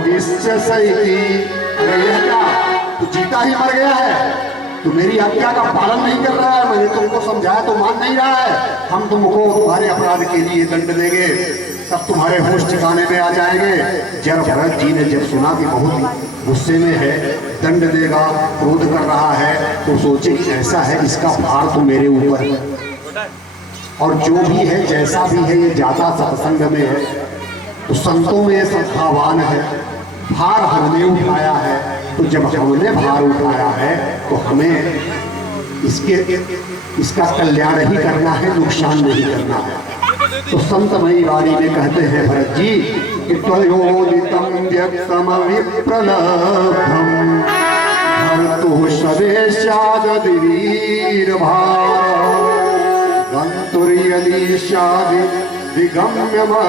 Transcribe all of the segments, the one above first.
भजिष्य सही। अरे यह क्या, तू जीता ही मर गया है, तू मेरी आज्ञा का पालन नहीं कर रहा है। मैंने तुमको समझाया तो मान नहीं रहा है। हम तुमको तुम्हारे अपराध के लिए दंड देंगे, तब तुम्हारे होश ठिकाने में आ जाएंगे। जब भरत जी ने जब सुना कि बहुत गुस्से में है, दंड देगा, क्रोध कर रहा है, तो सोचे कि ऐसा है इसका भार तो मेरे ऊपर है, और जो भी है जैसा भी है ये ज्यादा सत्संग में है, तो संतों में श्रद्धावान है, भार हमने उठाया है। तो जब हमने भार उठाया है तो हमें इसका कल्याण ही करना है, नुकसान नहीं करना है। तो संतमयी वाणी में कहते हैं भरत जी कि त्वयोदितं व्यक्तम विप्रलब्धम भर्तुः स्वदेशाद् वीरभार गन्तुर्यदीशादि विगम्य मध्वा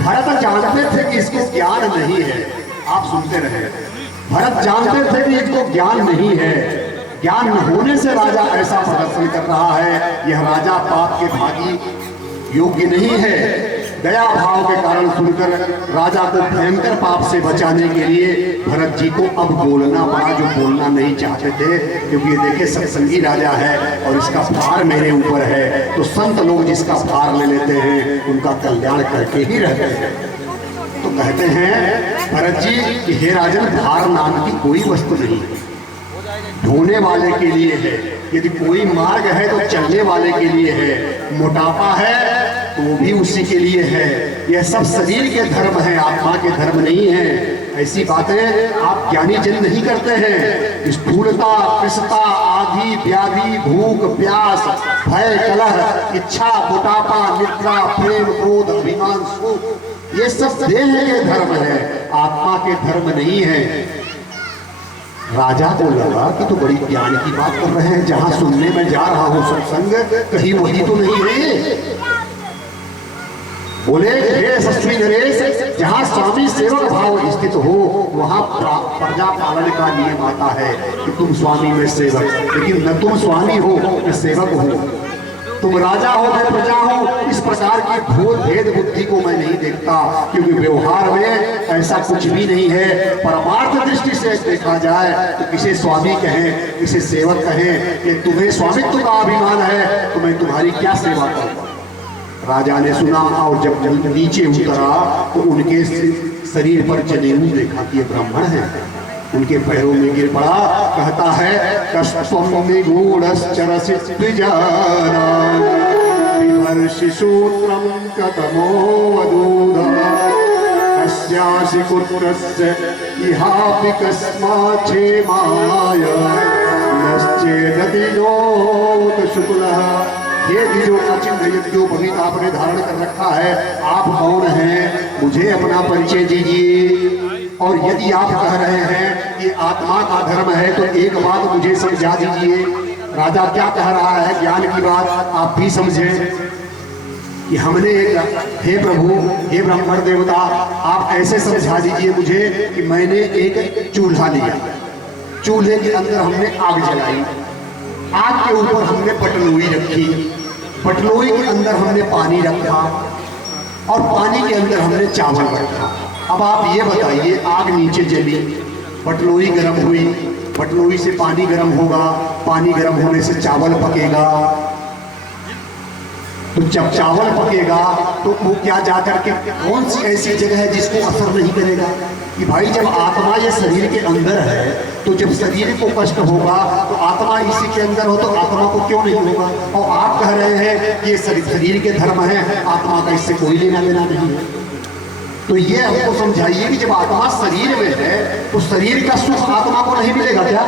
भरत जानते थे कि इसको ज्ञान नहीं है। आप सुनते रहे, भरत जानते थे कि इसको ज्ञान नहीं है। ज्ञान न होने से राजा ऐसा प्रदर्शन कर रहा है। यह राजा पाप के भागी योग्य नहीं है। दया भाव के कारण सुनकर राजा को भयंकर पाप से बचाने के लिए भरत जी को अब बोलना पड़ा जो बोलना नहीं चाहते थे, क्योंकि ये देखे सत्संगी राजा है और इसका भार मेरे ऊपर है। तो संत लोग जिसका भार ले लेते हैं उनका कल्याण करके ही रहते हैं। तो कहते हैं भरत जी कि हे राजन, भार नाम की कोई वस्तु नहीं है, ढोने वाले के लिए है। यदि कोई मार्ग है तो चलने वाले के लिए है। मोटापा है तो वो भी उसी के लिए है। यह सब शरीर के धर्म है, आत्मा के धर्म नहीं है। ऐसी बातें आप ज्ञानी जन नहीं करते हैं। स्थूलता, कृशता, आदि, व्याधि, भूख, प्यास, भय, कलह, इच्छा, मोटापा, निद्रा, प्रेम, क्रोध, अभिमान, सुख, ये सब देह के धर्म है, आत्मा के धर्म नहीं है। राजा को लगा कि तो बड़ी ज्ञान की बात कर रहे हैं, जहां सुनने में जा रहा हूं सत्संग कहीं वही तो नहीं है। बोले हे यशस्वी नरेश, जहां स्वामी सेवक भाव स्थित हो वहां प्रजा पालन का नियम आता है कि तुम स्वामी में सेवक, लेकिन न तुम स्वामी हो न सेवक हो, तुम राजा हो मैं प्रजा हो। इस प्रकार की घोर भेद बुद्धि को मैं नहीं देखता, क्योंकि व्यवहार में ऐसा कुछ भी नहीं है। परमार्थ दृष्टि से देखा जाए तो किसे स्वामी कहें, किसे सेवक कहें, कि तुम्हें स्वामित्व का अभिमान है तो मैं तुम्हारी क्या सेवा करूं। राजा ने सुना और जब नीचे उतरा तो उनके शरीर पर जनेऊ देखा कि ये ब्राह्मण है। उनके पैरों में गिर पड़ा, कहता है कष्टम निगूढ़श्चरसि द्विजाना विमर्शि सूत्रम कतमो वदूधा कस्यासि कुत्रस्य इहापि कस्मात् क्षेमाय नश्चेदति योत शुक्लः। ये जो अचिंत यज्ञोपवीत आपने धारण कर रखा है, आप कौन हैं, मुझे अपना परिचय दीजिए। और यदि आप कह रहे हैं कि आत्मा का धर्म है तो एक बात मुझे समझा दीजिए। राजा क्या कह रहा है, ज्ञान की बात आप भी समझें कि हमने एक, हे प्रभु, हे ब्राह्मण देवता, आप ऐसे समझा दीजिए मुझे कि मैंने एक चूल्हा लिया, चूल्हे के अंदर हमने आग जलाई, आग के ऊपर हमने पटलोई रखी, पटलोई के अंदर हमने पानी रखा और पानी के अंदर हमने चावल रखा। अब आप ये बताइए, आग नीचे जली, पटलोई गर्म हुई, पटलोई से पानी गर्म होगा, पानी गर्म होने से चावल पकेगा, तो जब चावल पकेगा तो वो क्या जाकर के कौन सी ऐसी जगह है जिसको असर नहीं करेगा। कि भाई जब आत्मा ये शरीर के अंदर है तो जब शरीर को कष्ट होगा तो आत्मा इसी के अंदर हो तो आत्मा को क्यों नहीं होगा। और आप कह रहे हैं ये शरीर के धर्म है, आत्मा का इससे कोई लेना देना नहीं है। तो ये हमको समझाइए कि जब आत्मा शरीर में है तो शरीर का सुख आत्मा को नहीं मिलेगा क्या,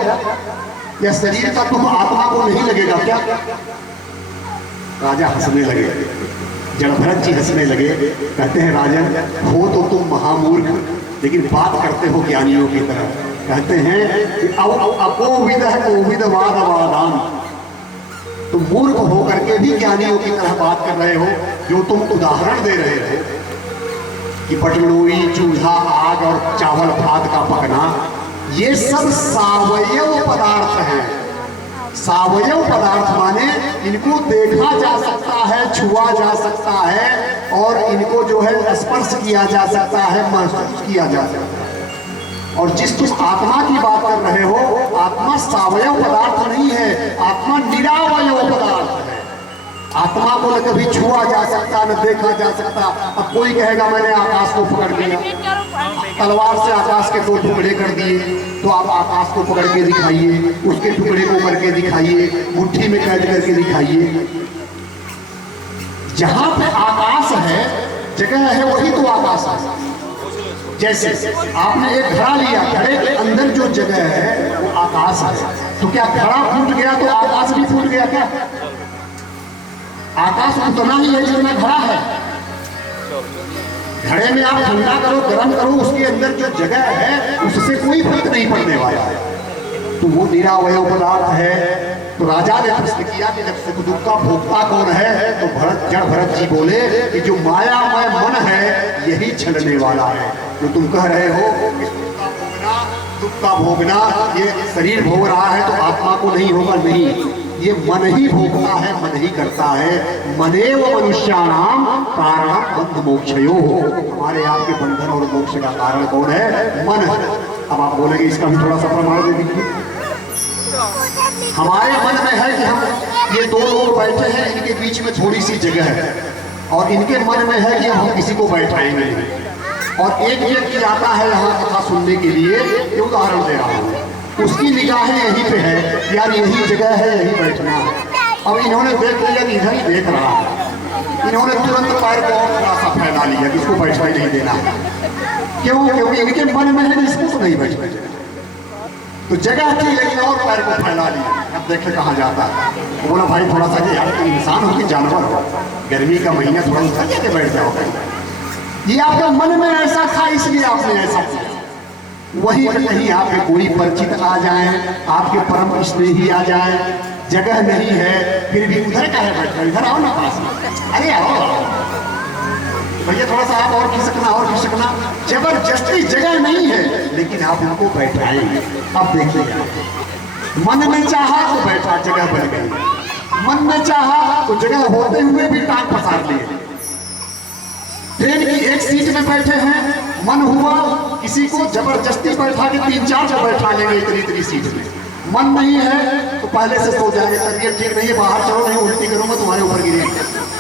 या शरीर का दुख आत्मा को नहीं लगेगा क्या। राजा हंसने लगे, जब भरत जी हंसने लगे, कहते हैं राजन हो तो तुम महामूर्ख, लेकिन बात करते हो ज्ञानियों की तरह। कहते हैं कि अकोविद है कोविद वाद वादान, तुम मूर्ख होकर के भी ज्ञानियों की तरह बात कर रहे हो। जो तुम उदाहरण दे रहे हो कि पटलोई, चूल्हा, आग और चावल भात का पकना, ये सब सावयव पदार्थ हैं, सावयव पदार्थ माने इनको देखा जा सकता है, छुआ जा सकता है और इनको जो है स्पर्श किया जा सकता है, महसूस किया जा सकता है। और जिस तुम आत्मा की बात कर रहे हो, आत्मा सावयव पदार्थ नहीं है, आत्मा निरावयव पदार्थ है। आत्मा को न कभी छुआ जा सकता, न देखा जा सकता। अब कोई कहेगा मैंने आकाश को पकड़ लिया, तलवार से आकाश के 2 टुकड़े कर दिए, तो आप आकाश को पकड़ के दिखाइए, उसके टुकड़े को करके दिखाइए, मुट्ठी में कैद करके दिखाइए। जहां पे आकाश है, जगह है, वही तो आकाश है। जैसे आपने एक घड़ा लिया, घड़े के अंदर जो जगह है वो आकाश है, तो क्या घड़ा फूट गया तो आकाश भी फूट गया क्या? आकाश उतना ही है जितना घड़ा है। घड़े में आप ठंडा करो, गर्म करो, उसके अंदर जो जगह है उससे कोई फर्क नहीं पड़ने वाला है, तो वो निरावयव पदार्थ है। तो राजा ने प्रश्न किया कि जब सुख दुख का भोक्ता कौन है, तो भरत जी बोले कि जो मायामय मन है यही छलने वाला है। जो तुम कह रहे हो कि दुख का भोगना ये शरीर भोग रहा है तो आत्मा को नहीं होगा, नहीं, ये मन ही भोगता है, मन ही करता है। मनेव मनुष्याणाम कारणम बंध मोक्षयो। हमारे आपके बंधन और मोक्ष का कारण कौन है? मन है। अब आप बोलेंगे इसका भी थोड़ा सा प्रमाण दे दीजिए। हमारे मन में है कि हम ये 2 लोग बैठे हैं, इनके बीच में थोड़ी सी जगह है, और इनके मन में है कि हम किसी को बैठाएंगे नहीं। और एक व्यक्ति आता है यहाँ कथा सुनने के लिए, ये उदाहरण दे रहा हूँ, उसकी निगाहें यहीं पे है, यार यही जगह है, यही बैठना है। अब इन्होंने देख लिया कि इधर ही देख रहा है, इन्होंने तुरंत पैर को और थोड़ा सा फैला लिया कि इसको बैठना ही नहीं देना है। क्यों? क्योंकि इनके मन में है कि इसको तो नहीं बैठना चाहिए। तो जगह थी लेकिन और पैर को फैला लिया। अब देखे कहाँ जाता है। बोला भाई थोड़ा सा कि यार तुम इंसान हो कि जानवर हो, गर्मी का महीना थोड़ा सा जगह बैठ जाओ। ये आपके मन में ऐसा था इसलिए आपने ऐसा किया। वही कहीं आपके कोई परिचित आ जाए, आपके परम स्नेही आ जाए, जगह नहीं है फिर भी उधर का है बैठना, इधर आओ ना पास में, अरे आओ भैया थोड़ा सा आप और खिसकना और खिसकना, जबरदस्ती जगह नहीं है लेकिन आप उनको बैठाएंगे। अब देखिए मन में चाहा तो बैठा, जगह बन गई, मन में चाहा तो जगह होते हुए भी टांग पसार लिए। ट्रेन की एक सीट में बैठे हैं, मन हुआ किसी को जबरदस्ती बैठा के 3-4 जब बैठा लेंगे इतनी सीट में। मन नहीं है तो पहले से सो जाएंगे, तबीयत ठीक नहीं है, बाहर चलो नहीं उल्टी करूंगा तुम्हारे ऊपर गिरेंगे।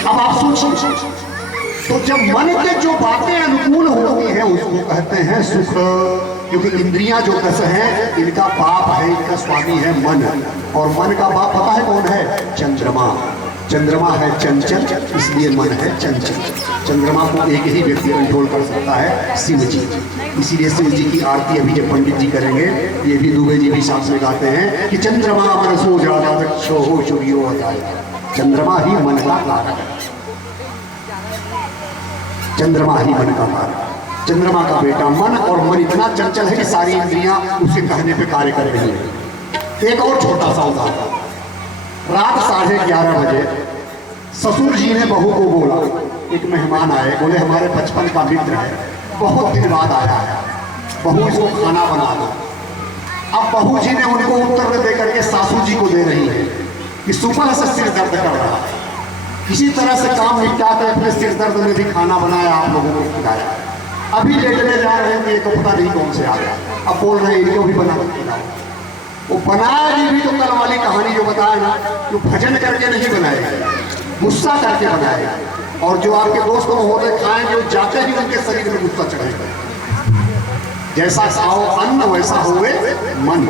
अब आप सोचिए, तो जब मन के जो बातें अनुकूल होती हैं उसको कहते हैं सुख, क्योंकि इंद्रियां जो 10 हैं इनका बाप है, इनका स्वामी है मन, और मन का बाप पता है कौन है? चंद्रमा। चंद्रमा है चंचल, इसलिए मन है चंचल। चंद्रमा को एक ही व्यक्ति कंट्रोल कर सकता है, शिव जी। इसीलिए शिव जी की आरती अभी जब पंडित जी करेंगे, ये भी दुबे जी भी साथ में गाते हैं कि चंद्रमा मन सो ज्यादा दक्षो हो चुगियो बताया। चंद्रमा ही मन का कारक है, चंद्रमा ही मन का कारक। चंद्रमा का बेटा मन, और मन इतना चंचल है कि सारी इंद्रियां उसके कहने पे कार्य कर रही है। एक और छोटा सा उदाहरण, रात 11:30 बजे ससुर जी ने बहू को बोला, एक मेहमान आए, बोले हमारे बचपन का मित्र है, बहुत दिन बाद आया है, बहू इसको खाना बना दो। अब बहू जी ने उनको उत्तर दे करके सासू जी को दे रही है कि सुबह से सिर दर्द कर रहा है, किसी तरह से काम निपटा कर अपने सिर दर्द में भी खाना बनाया, आप लोगों को खिलाया। अभी लेटने जा रहे हैं, ये तो पता नहीं कौन से आ गया, अब बोल रहे हैं इनको भी बना कर खिलाओ। वो बनाएगी भी तो कल वाली कहानी जो बताया ना, जो भजन करके नहीं बनाएगा, गुस्सा करके बनाएगा। और जो आपके दोस्त महोदय खाएंगे वो जाते ही उनके शरीर में गुस्सा चढ़ेगा। जैसा खाओ अन्न वैसा होवे मन,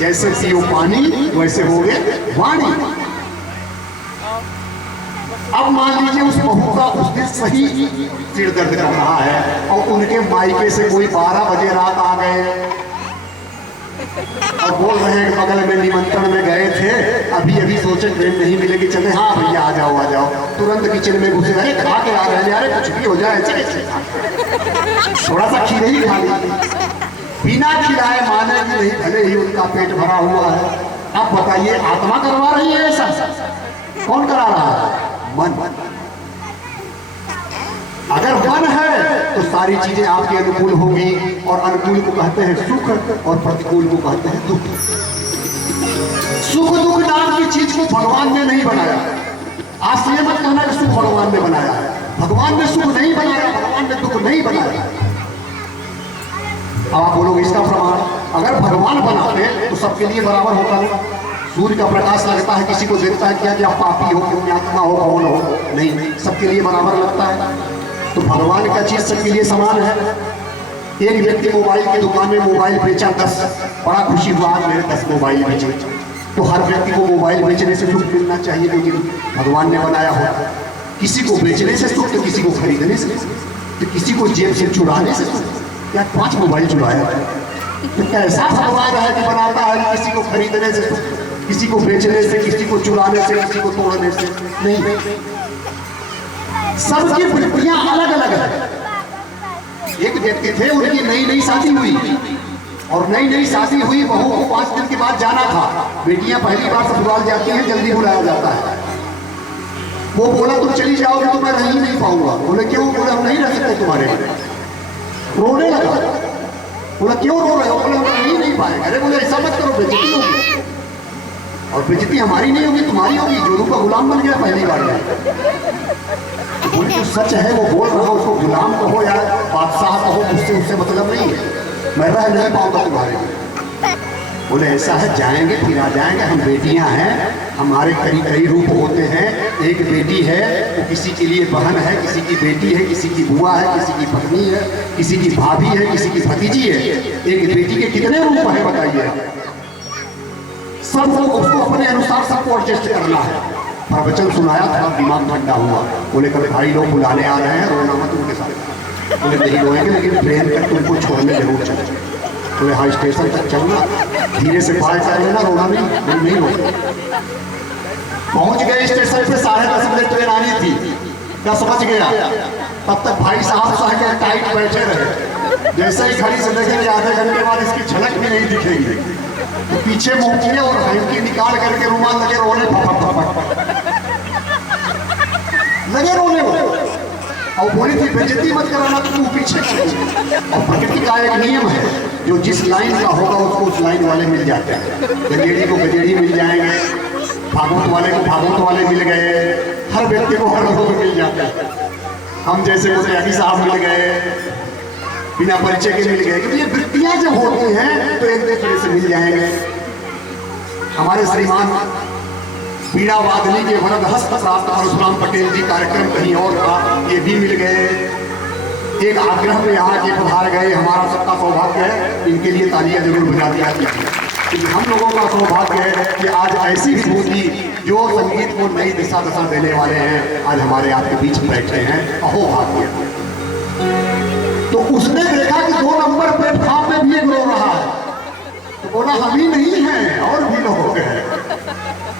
जैसे पियो पानी वैसे होगे वाणी। अब मान लीजिए उस बहू का उस दिन सही सिर दर्द कर रहा है और उनके मायके से कोई 12 बजे रात आ गए और बोल रहे हैं बगल में निमंत्रण में गए थे, अभी अभी सोचे ट्रेन नहीं मिलेगी, चले हाँ भैया आ जाओ आ जाओ। तुरंत किचन में घुसे, अरे खा के आ रहे हैं, अरे कुछ भी हो जाए ऐसे कैसे, थोड़ा सा खीर ही खा लीजिए। बिना खिलाए माने कि नहीं, भले ही उनका पेट भरा हुआ है। अब बताइए आत्मा करवा रही है ऐसा? कौन करा रहा है? मन। अगर मन है तो सारी चीजें आपके अनुकूल होंगी, और अनुकूल को कहते हैं सुख और प्रतिकूल को कहते हैं दुख। सुख दुख नाम की चीज को भगवान ने नहीं बनाया। आज से ये मत कहना कि सुख भगवान ने बनाया है। भगवान ने सुख नहीं बनाया, भगवान ने दुख नहीं बनाया। अब आप बोलोगे इसका प्रमाण, अगर भगवान बनाते तो सबके लिए बराबर होता है। सूर्य का प्रकाश लगता है, किसी को देखता है क्या कि आप पापी हो, क्यों आत्मा हो, कौन हो, नहीं, सबके लिए बराबर लगता है। तो भगवान का चीज सबके लिए समान है। एक व्यक्ति मोबाइल की दुकान में मोबाइल बेचा 10, बड़ा खुशी हुआ आज मेरे 10 मोबाइल बेचे। तो हर व्यक्ति को मोबाइल बेचने से सुख मिलना चाहिए, क्योंकि भगवान ने बनाया हो। किसी को बेचने से सुख तो किसी को खरीदने से, तो किसी को जेब से चुराने से सुख। क्या 5 मोबाइल चुराया है? तो कैसा भगवान है कि बनाता है किसी को खरीदने से सुख, किसी को बेचने से, किसी को चुराने से, किसी को तोड़ने से नहीं। सबकी वृत्तियां अलग अलग है। एक व्यक्ति थे, उनकी नई नई शादी हुई, और नई नई शादी हुई, बहू को 5 दिन के बाद जाना था। बेटियां पहली बार ससुराल जाती हैं, जल्दी बुलाया जाता है। वो बोला तुम चली जाओगे तो मैं रह ही नहीं पाऊंगा। बोले क्यों? बोले हम नहीं रह सकते तुम्हारे। रोने लगा। बोला क्यों रो रहे हो? बोले हम रह ही नहीं पाएंगे। अरे बोले ऐसा मत करो, बेइज्जती होगी, और बेइज्जती हमारी नहीं होगी, तुम्हारी होगी। जोरू का गुलाम बन गया पहली बार में। बोले जो सच है वो बोल रहा हो, उसको गुलाम कहो या बादशाह कहो, उससे मतलब नहीं है। मैं रह नहीं पाऊंगा तुम्हारे। बोले ऐसा है, जाएंगे फिर आ जाएंगे। हम बेटियां हैं, हमारे कई रूप होते हैं। एक बेटी है वो किसी के लिए बहन है, किसी की बेटी है, किसी की बुआ है, किसी की पत्नी है, किसी की भाभी है, किसी की भतीजी है। एक बेटी के कितने रूप है बताइए? सबको उसको अपने अनुसार सबको एडजस्ट करना है। प्रवचन सुनाया था, दिमाग ठंडा हुआ। बोले कल भाई लोग बुलाने आ रहे हैं, रोना मत उनके साथ। बोले नहीं रोएंगे, लेकिन ट्रेन तक तुमको छोड़ने जरूर चले। बोले हाँ स्टेशन तक चलना, धीरे से पार कर लेना, रोना नहीं रोना। पहुंच गए स्टेशन पे, 10:30 बजे ट्रेन आनी थी, 10 बज गया। तब तक भाई साहब सह के टाइट बैठे रहे। जैसे ही घड़ी से देखेंगे आधे घंटे बाद इसकी झलक भी नहीं दिखेगी, तो पीछे मुंह किए और हैंकी निकाल करके रुमाल लगे रोने, लगे रोने वो। और बोली थी बेइज्जती मत कराना, तू पीछे। और प्रकृति का एक नियम है, जो जिस लाइन का होगा उसको उस लाइन वाले मिल जाते हैं। गजेड़ी को गजेड़ी मिल जाएंगे, भागवत वाले को भागवत वाले मिल गए, हर व्यक्ति को हर लोग मिल जाते हैं। हम जैसे मुझे साहब मिल गए, बिना परिचय के मिल गए, क्योंकि ये वृत्तियां जब होती हैं तो एक दूसरे से मिल जाएंगे। हमारे श्रीमान पीड़ा वादनी के वरद हस्त प्राप्त परशुराम पटेल जी कार्यक्रम कहीं और था, ये भी मिल गए। एक आग्रह में यहाँ के पधार गए। हमारा सबका सौभाग्य है, इनके लिए तालियां जरूर बजा दिया क्योंकि हम लोगों का सौभाग्य है कि आज ऐसी विभूति जो संगीत को नई दिशा दशा देने वाले हैं, आज हमारे आपके बीच बैठे हैं। अहो भाग्य। तो उसने देखा कि 2 नंबर प्लेटफॉर्म में भी एक रो रहा है, तो बोला हम ही नहीं है और भी लोग हैं।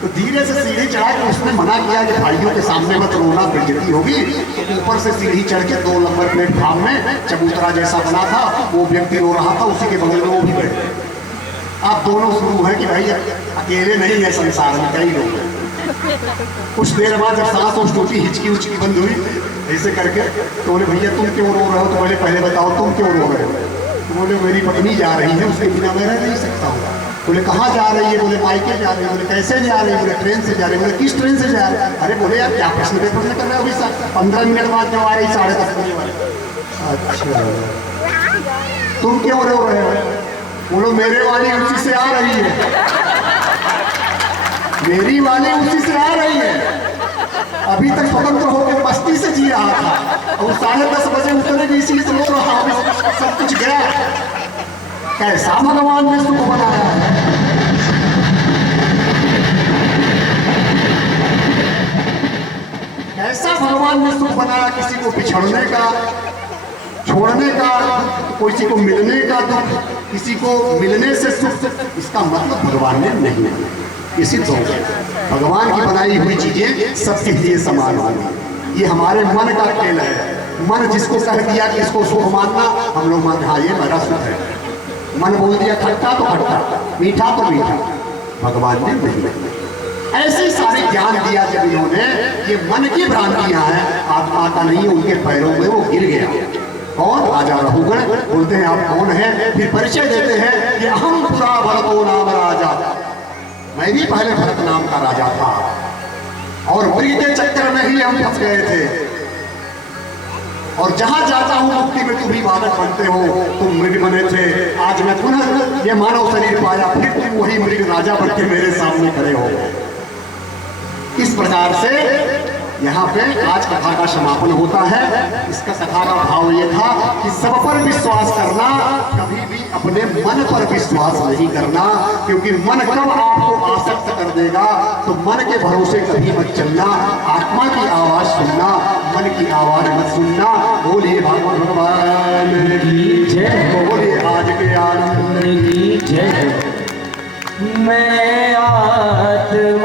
तो धीरे से सीढ़ी चढ़ा के उसने मना किया कि भाइयों के सामने मत रोना, बेइज्जती होगी। तो ऊपर से सीढ़ी चढ़ के 2 नंबर प्लेटफॉर्म में चबूतरा जैसा बना था, वो व्यक्ति रो रहा था, उसी के बगल में वो भी बैठे। आप दोनों शुरू है कि भाई अकेले नहीं है संसार में, कई लोग हैं। कुछ देर बाद जब सांस और टूटी, हिचकी उचकी बंद हुई ऐसे करके, तो बोले भैया तुम क्यों रो रहे हो? तो बोले पहले बताओ तुम क्यों रो रहे हो? तो बोले मेरी पत्नी जा रही है, उसके बिना मैं रह नहीं सकता हूँ। बोले कहाँ जा रही है? बोले मायके जा रही है। बोले कैसे जा रही है? बोले ट्रेन से जा रही है। बोले किस ट्रेन से जा रही है? अरे बोले यार क्या प्रश्न कर रहे हो? अभी 15 मिनट बाद जब आ रही 10:30 बजे वाले। अच्छा तुम क्यों रो रहे हो? बोलो मेरे वाली उसी से आ रही है, मेरी वाली उसी से आ रही है। अभी तक स्वतंत्र होकर मस्ती से जी रहा था, और 10:30 बजे उतरेगी इसीलिए तो रो रहा हूँ। सब कुछ गया। कैसा भगवान ने सुख बनाया है। कैसा भगवान ने सुख बनाया, किसी को बिछड़ने का, छोड़ने का, किसी को मिलने का दुख, किसी को मिलने से सुख। इसका मतलब भगवान ने नहीं किसी तो भगवान की बनाई हुई चीजें सबके लिए समान होंगी। ये हमारे मन का खेल है। मन जिसको कह दिया कि इसको सुख मानना, हम लोग मानते हाँ ये मेरा सुख है। मन बोल दिया खट्टा तो खट्टा, मीठा तो मीठा। भगवान ने नहीं। ऐसे सारे ज्ञान दिया जब इन्होंने, ये मन की भ्रांतियां हैं, आत्मा का नहीं, उनके पैरों में वो गिर गया। कौन? राजा रघुगण। बोलते हैं आप कौन हैं? फिर परिचय देते हैं कि अहम पुरा भरतो नाम राजा, मैं भी पहले भरत नाम का राजा था और मृग के चक्कर में ही हम फंस गए थे, और जहां जाता हूं मुक्ति में तुम ही बालक बनते हो, तुम मृग बने थे, आज मैं पुनः ये मानव शरीर पाया, फिर तुम वही मृग राजा बन के मेरे सामने खड़े हो। इस प्रकार से यहाँ पे आज कथा का समापन होता है। इसका कथा का भाव ये था कि सब पर विश्वास करना, कभी भी अपने मन पर विश्वास नहीं करना, क्योंकि मन कब आपको आसक्त कर देगा, तो मन के भरोसे कभी मत चलना, आत्मा की आवाज सुनना, मन की आवाज मत सुनना। बोलिए भगवान भगवान की जय, बोलिए आज के आनंद की जय। मैं आत्मा